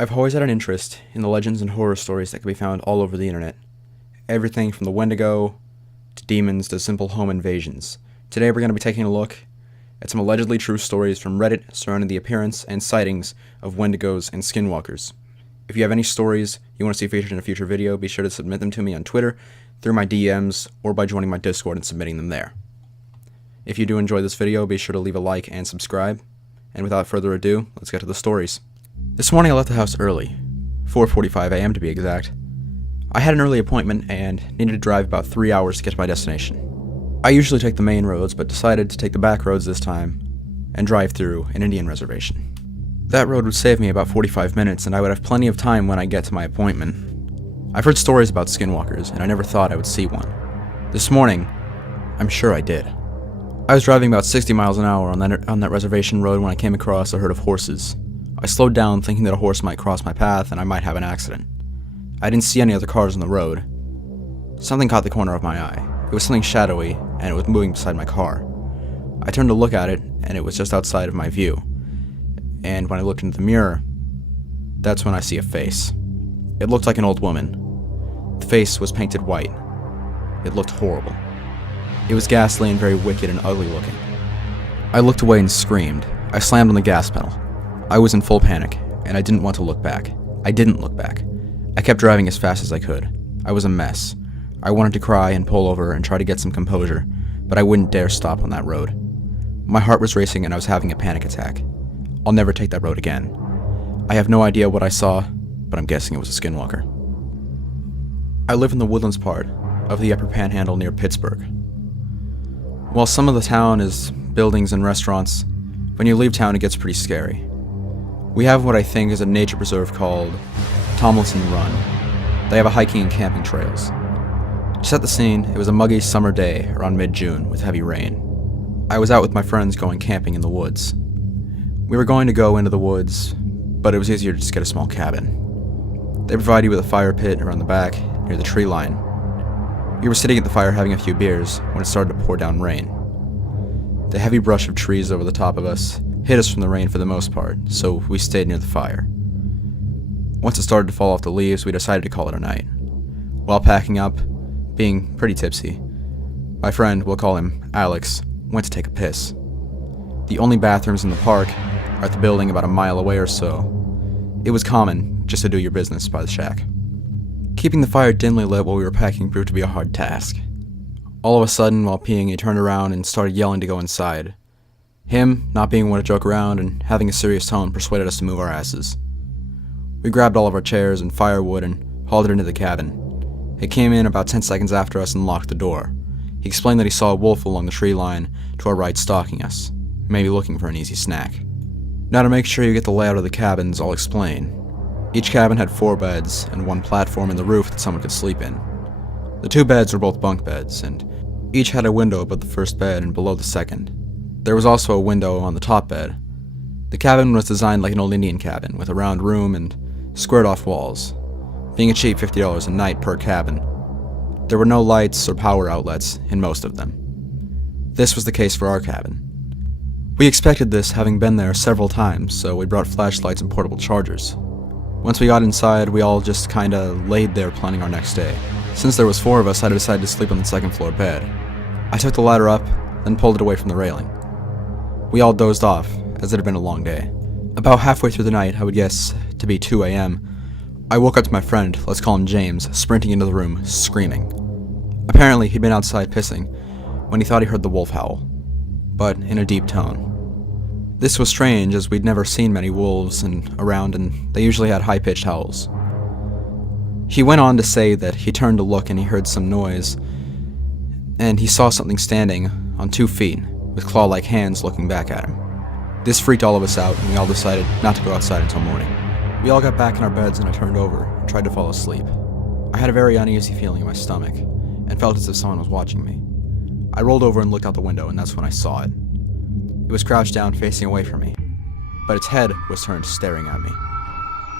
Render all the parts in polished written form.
I've always had an interest in the legends and horror stories that can be found all over the internet. Everything from the Wendigo, to demons, to simple home invasions. Today we're going to be taking a look at some allegedly true stories from Reddit surrounding the appearance and sightings of Wendigos and Skinwalkers. If you have any stories you want to see featured in a future video, be sure to submit them to me on Twitter, through my DMs, or by joining my Discord and submitting them there. If you do enjoy this video, be sure to leave a like and subscribe. And without further ado, let's get to the stories. This morning I left the house early, 4:45 a.m. to be exact. I had an early appointment and needed to drive about 3 hours to get to my destination. I usually take the main roads, but decided to take the back roads this time and drive through an Indian reservation. That road would save me about 45 minutes, and I would have plenty of time when I get to my appointment. I've heard stories about skinwalkers, and I never thought I would see one. This morning, I'm sure I did. I was driving about 60 miles an hour on that reservation road when I came across a herd of horses. I slowed down, thinking that a horse might cross my path and I might have an accident. I didn't see any other cars on the road. Something caught the corner of my eye. It was something shadowy, and it was moving beside my car. I turned to look at it, and it was just outside of my view. And when I looked into the mirror, that's when I see a face. It looked like an old woman. The face was painted white. It looked horrible. It was ghastly and very wicked and ugly looking. I looked away and screamed. I slammed on the gas pedal. I was in full panic, and I didn't want to look back. I didn't look back. I kept driving as fast as I could. I was a mess. I wanted to cry and pull over and try to get some composure, but I wouldn't dare stop on that road. My heart was racing and I was having a panic attack. I'll never take that road again. I have no idea what I saw, but I'm guessing it was a skinwalker. I live in the woodlands part of the Upper Panhandle near Pittsburgh. While some of the town is buildings and restaurants, when you leave town it gets pretty scary. We have what I think is a nature preserve called Tomlinson Run. They have a hiking and camping trails. To set the scene, it was a muggy summer day around mid-June with heavy rain. I was out with my friends going camping in the woods. We were going to go into the woods, but it was easier to just get a small cabin. They provide you with a fire pit around the back, near the tree line. We were sitting at the fire having a few beers when it started to pour down rain. The heavy brush of trees over the top of us hid us from the rain for the most part, so we stayed near the fire. Once it started to fall off the leaves, we decided to call it a night. While packing up, being pretty tipsy, my friend, we'll call him Alex, went to take a piss. The only bathrooms in the park are at the building about a mile away or so. It was common just to do your business by the shack. Keeping the fire dimly lit while we were packing proved to be a hard task. All of a sudden, while peeing, he turned around and started yelling to go inside. Him, not being one to joke around and having a serious tone, persuaded us to move our asses. We grabbed all of our chairs and firewood and hauled it into the cabin. He came in about 10 seconds after us and locked the door. He explained that he saw a wolf along the tree line to our right stalking us, maybe looking for an easy snack. Now to make sure you get the layout of the cabins, I'll explain. Each cabin had 4 beds and 1 platform in the roof that someone could sleep in. The 2 beds were both bunk beds, and each had a window above the first bed and below the second. There was also a window on the top bed. The cabin was designed like an old Indian cabin, with a round room and squared-off walls, being a cheap $50 a night per cabin. There were no lights or power outlets in most of them. This was the case for our cabin. We expected this, having been there several times, so we brought flashlights and portable chargers. Once we got inside, we all just kinda laid there planning our next day. Since there was 4 of us, I decided to sleep on the second floor bed. I took the ladder up, then pulled it away from the railing. We all dozed off, as it had been a long day. About halfway through the night, I would guess to be 2 a.m., I woke up to my friend, let's call him James, sprinting into the room, screaming. Apparently, he'd been outside pissing when he thought he heard the wolf howl, but in a deep tone. This was strange, as we'd never seen many wolves around, and they usually had high-pitched howls. He went on to say that he turned to look and he heard some noise, and he saw something standing on 2 feet, with claw-like hands looking back at him. This freaked all of us out, and we all decided not to go outside until morning. We all got back in our beds and I turned over and tried to fall asleep. I had a very uneasy feeling in my stomach, and felt as if someone was watching me. I rolled over and looked out the window, and that's when I saw it. It was crouched down facing away from me, but its head was turned staring at me.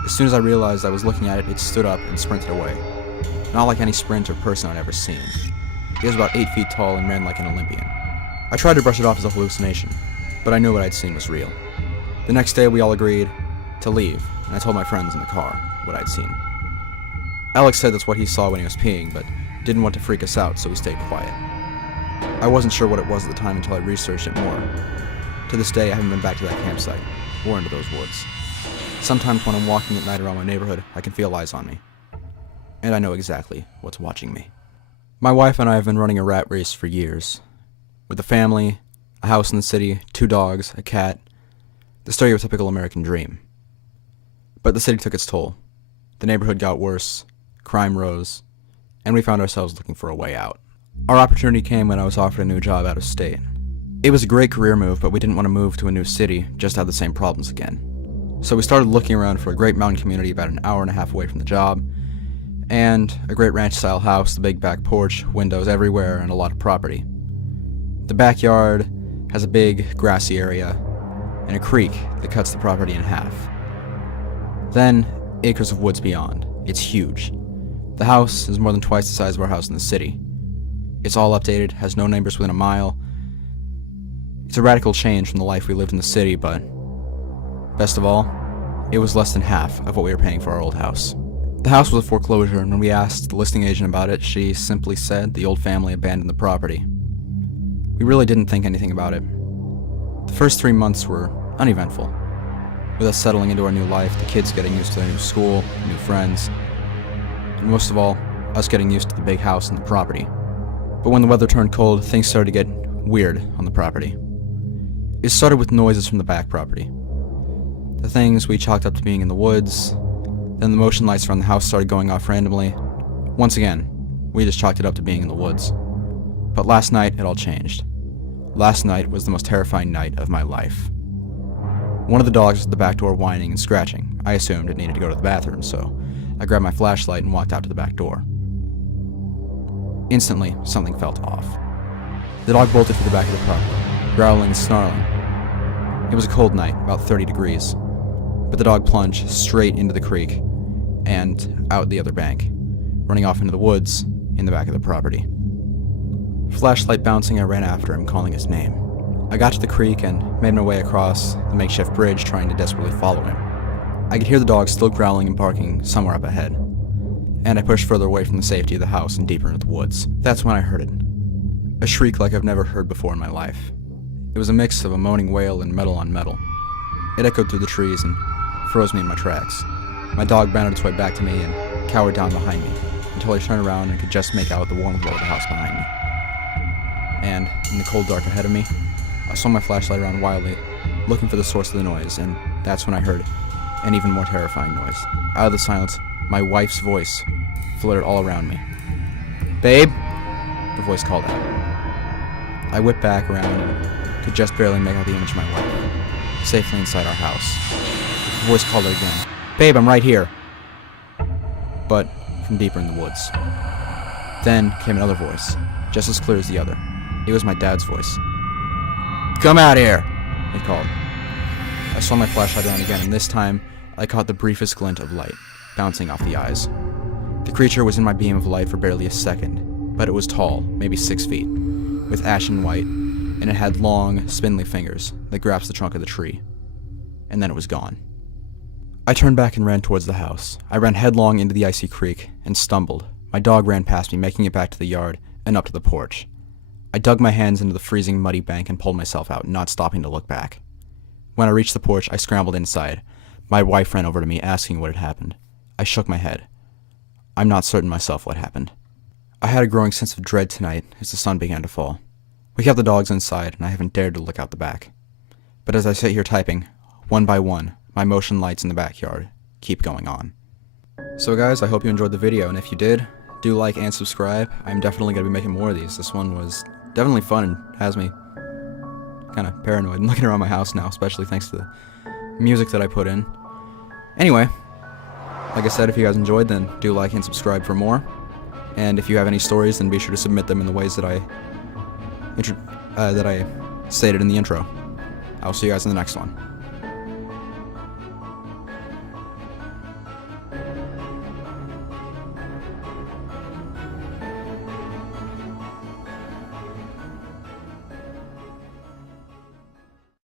As soon as I realized I was looking at it, it stood up and sprinted away. Not like any sprinter or person I'd ever seen. It was about 8 feet tall and ran like an Olympian. I tried to brush it off as a hallucination, but I knew what I'd seen was real. The next day we all agreed to leave, and I told my friends in the car what I'd seen. Alex said that's what he saw when he was peeing, but didn't want to freak us out, so we stayed quiet. I wasn't sure what it was at the time until I researched it more. To this day, I haven't been back to that campsite, or into those woods. Sometimes when I'm walking at night around my neighborhood, I can feel eyes on me. And I know exactly what's watching me. My wife and I have been running a rat race for years. With a family, a house in the city, 2 dogs, a cat. The stereotypical American dream. But the city took its toll. The neighborhood got worse, crime rose, and we found ourselves looking for a way out. Our opportunity came when I was offered a new job out of state. It was a great career move, but we didn't want to move to a new city just to have the same problems again. So we started looking around for a great mountain community about an hour and a half away from the job, and a great ranch-style house, the big back porch, windows everywhere, and a lot of property. The backyard has a big, grassy area, and a creek that cuts the property in half. Then, acres of woods beyond. It's huge. The house is more than twice the size of our house in the city. It's all updated, has no neighbors within a mile. It's a radical change from the life we lived in the city, but best of all, it was less than half of what we were paying for our old house. The house was a foreclosure, and when we asked the listing agent about it, she simply said the old family abandoned the property. We really didn't think anything about it. The first 3 months were uneventful, with us settling into our new life, the kids getting used to their new school, new friends, and most of all, us getting used to the big house and the property. But when the weather turned cold, things started to get weird on the property. It started with noises from the back property. The things we chalked up to being in the woods, then the motion lights around the house started going off randomly. Once again, we just chalked it up to being in the woods. But last night, it all changed. Last night was the most terrifying night of my life. One of the dogs was at the back door whining and scratching. I assumed it needed to go to the bathroom, so I grabbed my flashlight and walked out to the back door. Instantly, something felt off. The dog bolted for the back of the property, growling and snarling. It was a cold night, about 30 degrees, but the dog plunged straight into the creek and out the other bank, running off into the woods in the back of the property. Flashlight bouncing, I ran after him, calling his name. I got to the creek and made my way across the makeshift bridge, trying to desperately follow him. I could hear the dog still growling and barking somewhere up ahead, and I pushed further away from the safety of the house and deeper into the woods. That's when I heard it. A shriek like I've never heard before in my life. It was a mix of a moaning wail and metal on metal. It echoed through the trees and froze me in my tracks. My dog bounded its way back to me and cowered down behind me until I turned around and could just make out the warm glow of the house behind me. And in the cold dark ahead of me, I swung my flashlight around wildly, looking for the source of the noise, and that's when I heard an even more terrifying noise. Out of the silence, my wife's voice floated all around me. "Babe?" the voice called out. I whipped back around and could just barely make out the image of my wife, safely inside our house. The voice called her again. "Babe, I'm right here." But from deeper in the woods. Then came another voice, just as clear as the other. It was my dad's voice. "Come out here," it called. I swung my flashlight around again, and this time I caught the briefest glint of light, bouncing off the eyes. The creature was in my beam of light for barely a second, but it was tall, maybe 6 feet, with ashen white, and it had long, spindly fingers that grasped the trunk of the tree. And then it was gone. I turned back and ran towards the house. I ran headlong into the icy creek and stumbled. My dog ran past me, making it back to the yard and up to the porch. I dug my hands into the freezing, muddy bank and pulled myself out, not stopping to look back. When I reached the porch, I scrambled inside. My wife ran over to me, asking what had happened. I shook my head. I'm not certain myself what happened. I had a growing sense of dread tonight as the sun began to fall. We kept the dogs inside, and I haven't dared to look out the back. But as I sit here typing, one by one, my motion lights in the backyard keep going on. So guys, I hope you enjoyed the video, and if you did, do like and subscribe. I'm definitely going to be making more of these. This one was definitely fun and has me kind of paranoid and looking around my house now, especially thanks to the music that I put in. Anyway, like I said, if you guys enjoyed, then do like and subscribe for more. And if you have any stories, then be sure to submit them in the ways that I stated in the intro. I'll see you guys in the next one.